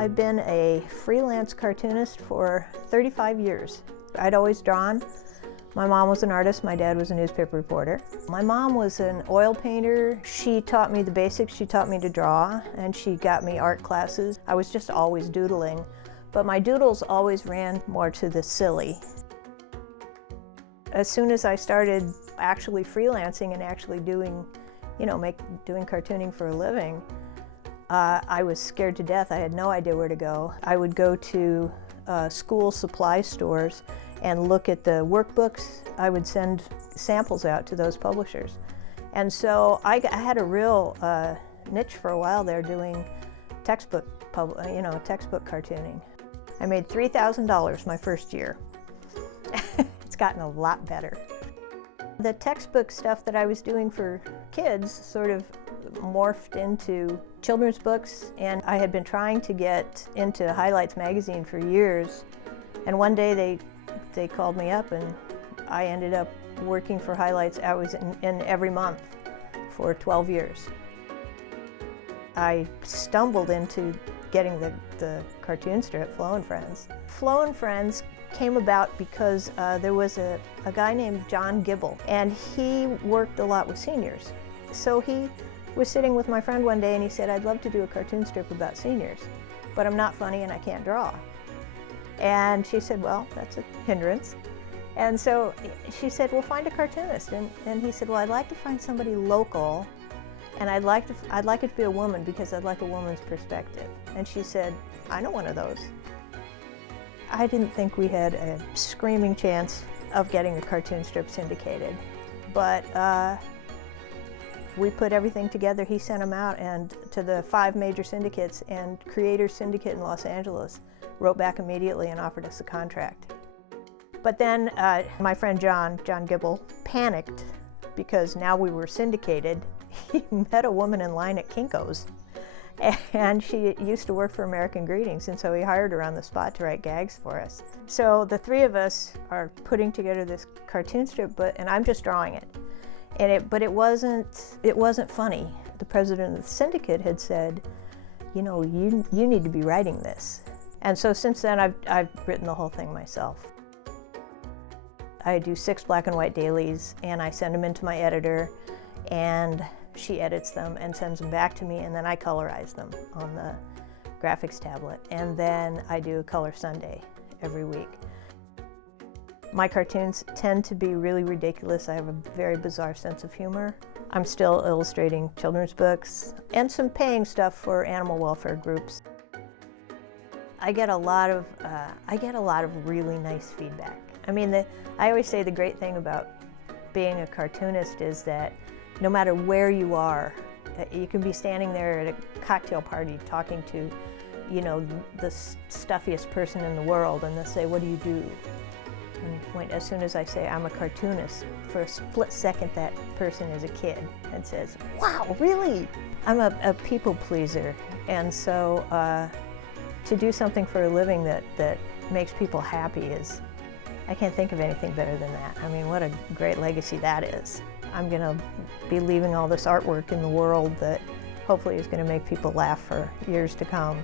I've been a freelance cartoonist for 35 years. I'd always drawn. My mom was an artist, my dad was a newspaper reporter. My mom was an oil painter. She taught me the basics, she taught me to draw, and she got me art classes. I was just always doodling, but my doodles always ran more to the silly. As soon as I started actually freelancing and actually doing, doing cartooning for a living, I was scared to death. I had no idea where to go. I would go to school supply stores and look at the workbooks. I would send samples out to those publishers. And so I had a real niche for a while there doing textbook cartooning. I made $3,000 my first year. It's gotten a lot better. The textbook stuff that I was doing for kids sort of morphed into children's books, and I had been trying to get into Highlights magazine for years, and one day they called me up and I ended up working for Highlights. I was in every month for 12 years. I stumbled into getting the cartoon strip Flo and Friends. Flo and Friends came about because there was a guy named John Gibble, and he worked a lot with seniors. So he was sitting with my friend one day and he said, "I'd love to do a cartoon strip about seniors, but I'm not funny and I can't draw." And she said, "Well, that's a hindrance." And so she said, "Well, find a cartoonist." And he said, "Well, I'd like to find somebody local, and I'd like it to be a woman because I'd like a woman's perspective." And she said, "I know one of those." I didn't think we had a screaming chance of getting the cartoon strip syndicated, but we put everything together. He sent them out and to the 5 major syndicates, and Creators Syndicate in Los Angeles wrote back immediately and offered us a contract. But then my friend John Gibble panicked because now we were syndicated. He met a woman in line at Kinko's, and she used to work for American Greetings, and so he hired her on the spot to write gags for us. So the 3 of us are putting together this cartoon strip, and I'm just drawing it. But it wasn't funny. The president of the syndicate had said, "You need to be writing this." And so since then, I've written the whole thing myself. I do 6 black and white dailies, and I send them into my editor, and she edits them and sends them back to me, and then I colorize them on the graphics tablet. And then I do a color Sunday every week. My cartoons tend to be really ridiculous. I have a very bizarre sense of humor. I'm still illustrating children's books and some paying stuff for animal welfare groups. I get a lot of really nice feedback. I mean, I always say the great thing about being a cartoonist is that no matter where you are, you can be standing there at a cocktail party talking to, the stuffiest person in the world, and they'll say, "What do you do?" And as soon as I say I'm a cartoonist, for a split second that person is a kid and says, "Wow, really?" I'm a people pleaser, and so to do something for a living that makes people happy I can't think of anything better than that. I mean, what a great legacy that is. I'm going to be leaving all this artwork in the world that hopefully is going to make people laugh for years to come.